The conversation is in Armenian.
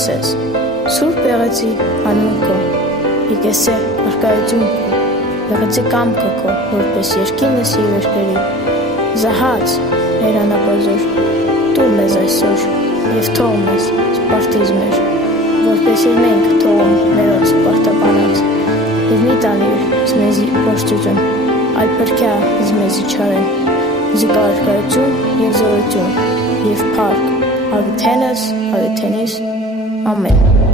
սես, Սուրբ եղեցի անուն քո, եկեսե արկայություն քո, եղեցի կամքը քո, որպես երկինս և երկրի, զահաց երանապազոր, տուր մեզ այսօր, և թող մեզ սպարտիզ մեր, որպես և մենք թողում մերոց սպարտապանած, և մի տանիր զմեզի փորձություն, այլ պրքյա զմեզի չարեն, զիկարարկայություն և զորություն, և փառք, ագթենս, ագթենիս, ամեն։